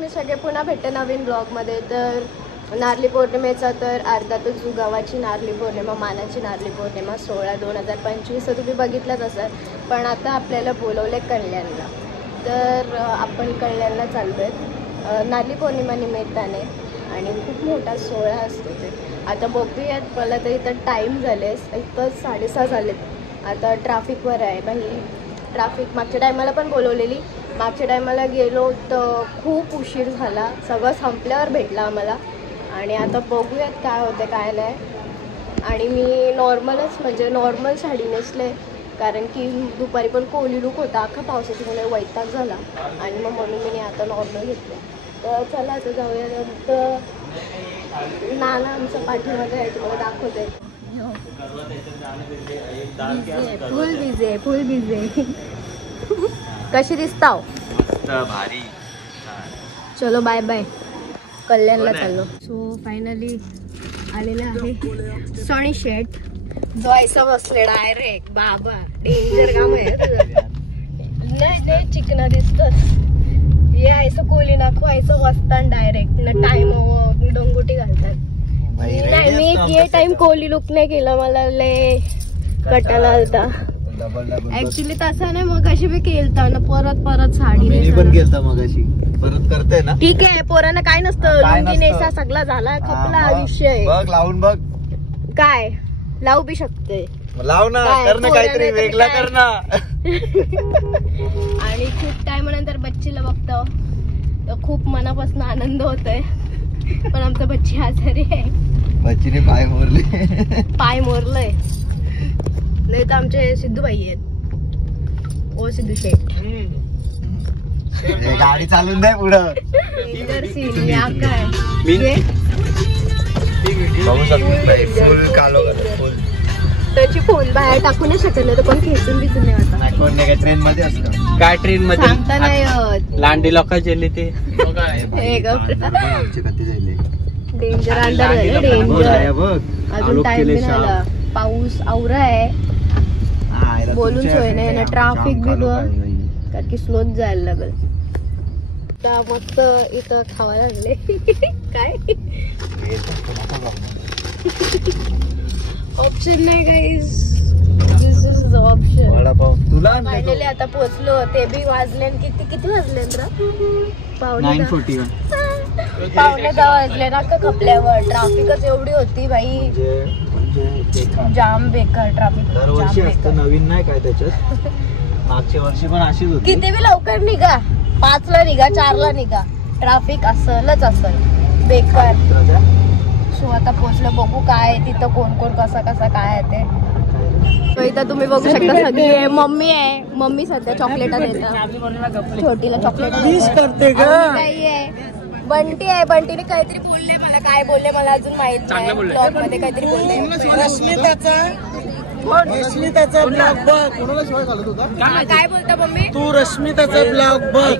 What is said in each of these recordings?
तुम्ही सगळे पुन्हा भेटते नवीन ब्लॉगमध्ये. तर नारळी पौर्णिमेचा तर अर्धातच गावाची नारळी पौर्णिमा, मानाची नारळी पौर्णिमा 16/2025 तुम्ही बघितलंच असाल. पण आता आपल्याला बोलवलं आहे कल्याणला. तर आपण कल्याणला चाललो आहे नारळी पौर्णिमा निमित्ताने आणि खूप मोठा सोहळा असतो ते. आता बघूयात. मला तर इथं टाईम झाले, इथं 6:30 झालेत. आता ट्रॅफिकवर आहे बाई. ट्रॅफिक मागच्या टायमाला पण बोलवलेली. मागच्या टायमाला गेलो तर खूप उशीर झाला. सगळं संपल्यावर भेटला आम्हाला. आणि आता बघूयात काय होते काय नाही. आणि मी नॉर्मलच म्हणजे नॉर्मल साडी नेसले कारण की दुपारी पण कोहली लुक होता. अख्खा पावसाच्यामुळे वैताग झाला आणि मग म्हणून मी आता नॉर्मल घेतलं. तर चला आता जाऊया. तर नाना आमच्या पाठीमध्ये आहे, तुम्हाला दाखवते. फुल बिझी आहे, फुल बिझी आहे. कशी दिसताव? भारी. चलो बाय बाय. कल्याणला चाललो. सो फायनली आलेला आहे सनी शेट. जो ऐसा बसले डायरेक्ट बाबा डेंजर काम आहे. नाही चिकना दिसत. ये ऐसं कोली नाखू ऐसं बसतात डायरेक्ट ना टाइम डोंगोटी घालतात. नाही मी ये टाइम कोहली लुक नाही केलं. मला लय कटाला आलता ऍक्च्युली. तसा नाही मग अशी मी केलता ना परत साडी पण केलता मग अशी परत करते ना. ठीक आहे पोरांना काय नसतं. लुंगी नेसा सगळा झाला खपला विषय. बघ लावून बघ. काय लावू बी शकते. लाव ना. कर ना काहीतरी वेगळा कर ना. आणि खूप टाइम नंतर बच्चीला बघतो तर खूप मनापासून आनंद होतोय. पण आमचा बच्ची आजारी आहे. बच्चीने पाय मोरले. पाय मोरलंय. नाही तर आमचे सिद्धूबाई आहेत. ओ सिद्धू शेठ गाडी चालून द्या पुढं. बघू शकतो त्याची फुल बाहेर टाकू नाही शकत नाही तर कोण खेचून बिचून नाही वाटत. कोण नाही. ट्रेन मध्ये असतं काय ट्रेन मध्ये सांगता नाही लांडी लोक गेले ते. Danger under danger. अजून टाइम बी नाही आला. पाऊस आवरा आहे. बोलून सोय नाही ना. ट्रॅफिक बी कारण की स्लोच जायला लागल. आता मस्त इथं खावा लागले. काय ऑप्शन नाही guys. This is the option. तुला फायनली आता पोहोचलो. ते बी वाजले किती वाजले ना. 9:40. पावणे 10 वाजले ना का खपल्यावर. ट्रॅफिकच एवढी होती बाई. जाम बेकार ट्रॅफिक. दरवर्षी असतं नवीन नाही काय त्याच्यात. मागच्या वर्षी पण अशीच होती. किती बी लवकर निघा 5ला निघा 4ला निघा ट्रॅफिक असलच असल बेकार. सो आता पोहोचलं. बघू काय तिथं कोण कोण कसं काय आहे ते. इथं तुम्ही बघू शकता सगळी आहे. मम्मी आहे. मम्मी सध्या चॉकलेट देतात. छोटीला चॉकलेट करते आहे. बंटी आहे. बंटीने काहीतरी बोलले मला. काय बोलले मला अजून माहित नाही. ब्लॉग मध्ये काहीतरी बोलले. रश्मिताचा ब्लॉग बघ. कोणाला शिवाय घालत होता. काय बोलता मम्मी? तू रश्मिताचा ब्लॉग बघ.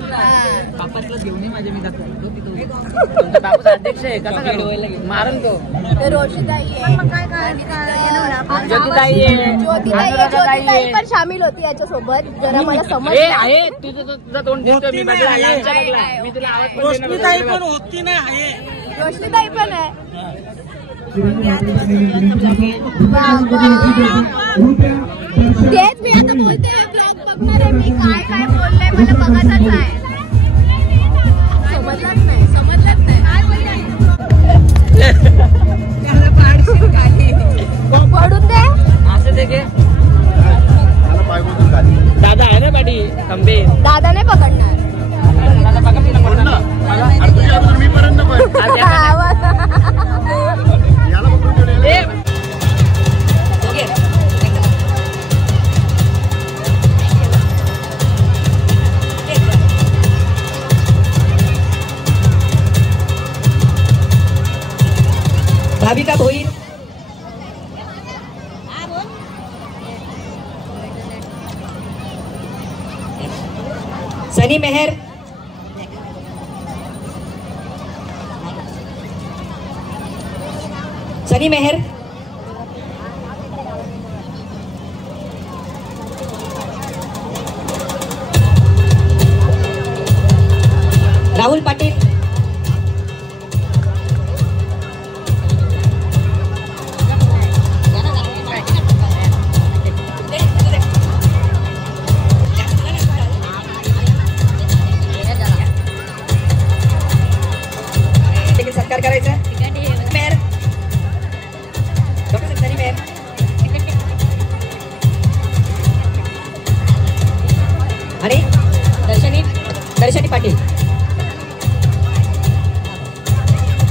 घेऊन माझ्या मी बाबू अध्यक्ष आहे कसा मारन तो. रोशिताई ज्योतिताई पण सामील होती याच्यासोबत. जरा मला समज आहे. तुझं तोंड दिसतोय मी तुला आवाज. रश्मिताई पण होती ना. आहे रोशिताई पण आहे. तेच मी आता बोलते. ब्लॉग बघणार आहे मी. काय बोललंय मला बघायचंच आहे. समजलंच नाही काय बोलले. पडून दे असं दे. दादा आहे ना पाठी खंबे. दादा नाही पकडणार. भाविका भोईर. सनी मेहर. सनी मेहर. राहुल पाटील. पाटील.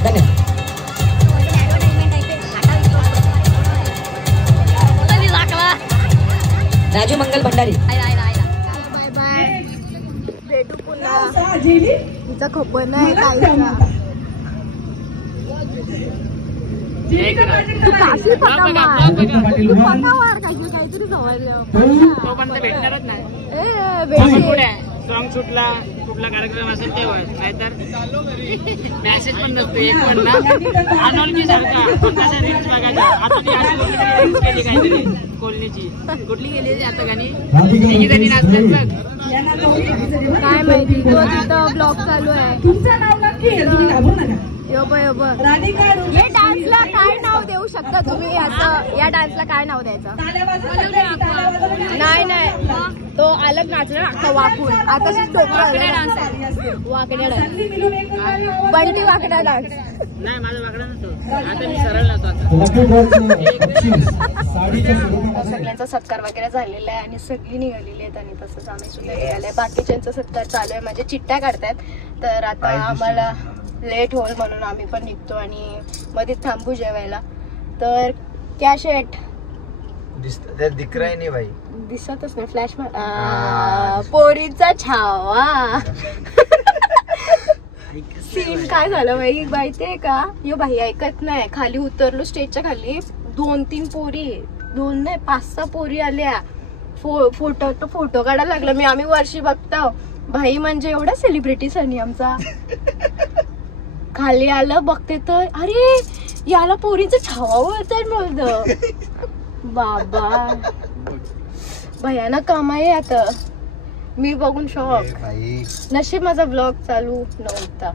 धन्यवाद. राजू मंगल भंडारी. बाय बाय, भेटू पुन्हा. तिचा खबर नाही काहीचा. तू काशी पका मार, तू पका मार काहीतरी समजलं. भेटणारच नाही. ए भेटू. सॉंग शूटला कुठला कार्यक्रम असेल तेव्हा, नाहीतर मॅसेज पण नसतो एक पण ना. अनोळखी सारखा स्वतःच्या रील्स बघायच्या. आता ती अशी रील्स केली काहीतरी कोलनीची. कुठली गेली आता गाणी जणी नाचतात बघ. काय माहिती, तो तिथं ब्लॉग चालू आहे. या डान्सला काय नाव देऊ शकता तुम्ही? असं या डान्सला काय नाव द्यायचं? नाही नाही, तो अलग नाचला अख्खा वाकून. आता वाकड्या डान्स, वाकड्या डान्स, बंटी वाकड्या डान्स. नाही माझा वाकडा नसतो, आता मी सरळ लावतो. सगळ्यांचा सत्कार वगैरे झालेला आहे आणि सगळी निघालेली आहेत आणि तसंच आम्ही सुद्धा निघाले. बाकीच्यांचा सत्कार चालू आहे, म्हणजे चिठ्ठ्या काढतायत. तर आता आम्हाला लेट होईल म्हणून आम्ही पण निघतो आणि मध्ये थांबू जेवायला. तर क्या शेट दिख रहा नहीं भाई, दिसतच नाही. फ्लॅश पोरीचा छावा. सीन काय झालं बाई माहितीये का? यो बाई ऐकत नाही. खाली उतरलो स्टेजच्या खाली, 2-3 पोरी, 2 नाही 5-6 पोरी आल्या. फोटो काढायला लागला. आम्ही वर्षी बघतो भाई, म्हणजे एवढा सेलिब्रिटी सनी आमचा. खाली आलं बघते तर अरे याला पोरीचा छावा बोलतात म्हणलं. बाबा भयानक काम आहे आता. मी बघून शॉक. नशीब माझा ब्लॉग चालू नव्हता,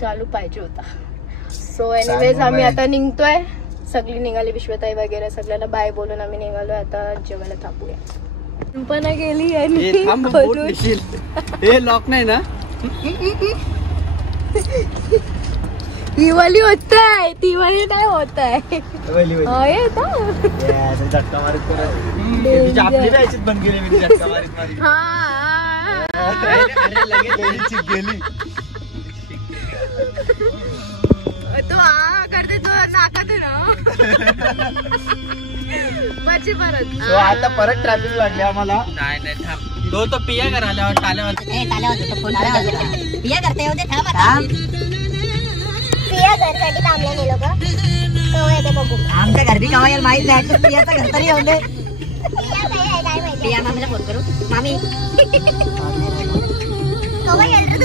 चालू पाहिजे होता. सो एनिवेज आम्ही आता निघतोय. सगळी निघाली, विश्वताई वगैरे सगळ्यांना बाय बोलून आम्ही निघालो. आता जेवायला थांबूया. पण गेली आणि हे लॉक नाही ना. ही वाली होत आहे, ती वाली नाही होत आहे. झटका मारित आपली जायचीच बंद केली मी. झटका मारित मारित गेली. तो करते तो नाकात परत. आता परत ट्रॅफिक लागली आम्हाला. नाही नाही थांब. तो पिया कर आल्यावर टाल्यावर पिया करते होते. थांब आता. पिया घरसाठी थांबले नाही लोक. बघू आमच्या घरी कवा माहित नाही, तर पियाचा घर तरी येऊन दे. पिया मामीला फोन करू. मामी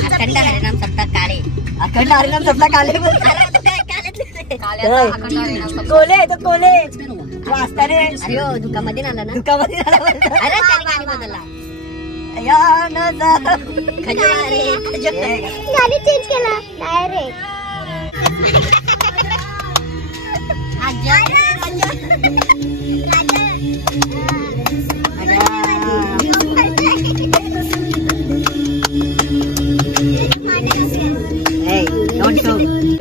अखंड हरिनाम सप्ताह काले. अखंड हरिनाम सप्ताह काले. कोले तो कोले वाचताने. अरे दुकामध्ये आला ना. दुकामध्ये अरे गाणी बदलला. गाडी चेंज केला डायरेक्ट.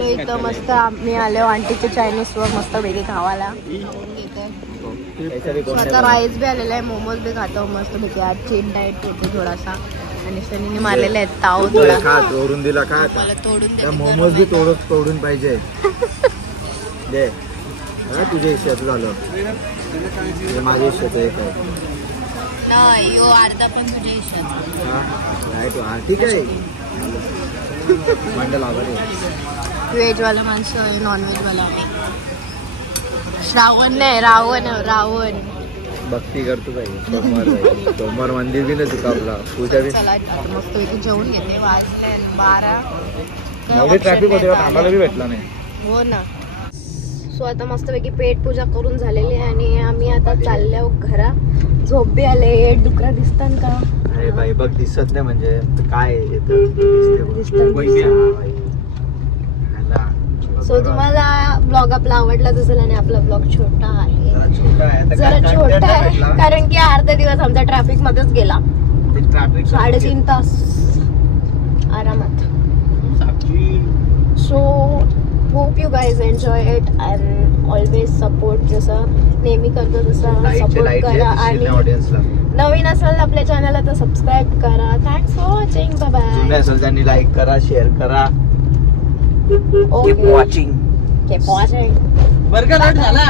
इथं मस्त आम्ही आलो आंटीच्या चायनीज वर मस्त वेगळी खावाला. स्वतः राईस बी आलेला आहे, मोमोज बी खातो मस्त पैकी. आज चीट डाएट होतो थोडासा आणि सनीने मारलेला आहे ताव थोडा. तोडून दिला का? तोडून मोमोज बी तोडून पाहिजे. दे तुझ्या हिश्श्याचं झालं, माझ्या हिश्श्याचं एक आहे. नाही यो अर्धा पण तुझ्या हिश्श्यात. ठीक आहे. मंडल आभारी. व्हेज वाला माणसं आहे, नॉन व्हेज वाला आम्ही. श्रावण नाही रावण भक्ती करतो बाई. सोमवार मंदिर बी नाही चुकावला. पूजा बी. चला मस्त इथे जेवून घेते. वाजले 12. ट्रॅफिक होते, आम्हाला बी भेटला नाही. हो ना. सो आता मस्तपैकी पेट पूजा करून झालेली आहे आणि आम्ही आता चाललो घरा. झोप बी आले. डुकरा दिसतात का? अरे बाई बघ दिसत नाही म्हणजे काय सो तुम्हाला ब्लॉग आपला आवडलाच असेल आणि आपला ब्लॉग छोटा आहे, जरा छोटा आहे कारण की अर्धा दिवस आमचा ट्रॅफिक मध्येच गेला. 3.5 तास आरामात. So hope you you guys enjoy it and always support, जसं नेहमी करतो तसं सपोर्ट करा. आणि ऑडियन्सला नवीन असेल आपल्या चॅनलला तर सबस्क्राईब करा. Thanks for watching. बाय जुने बाय. असेल त्यांनी लाईक करा, शेअर करा. Keep watching. Keep watching. बरं का लेट झाला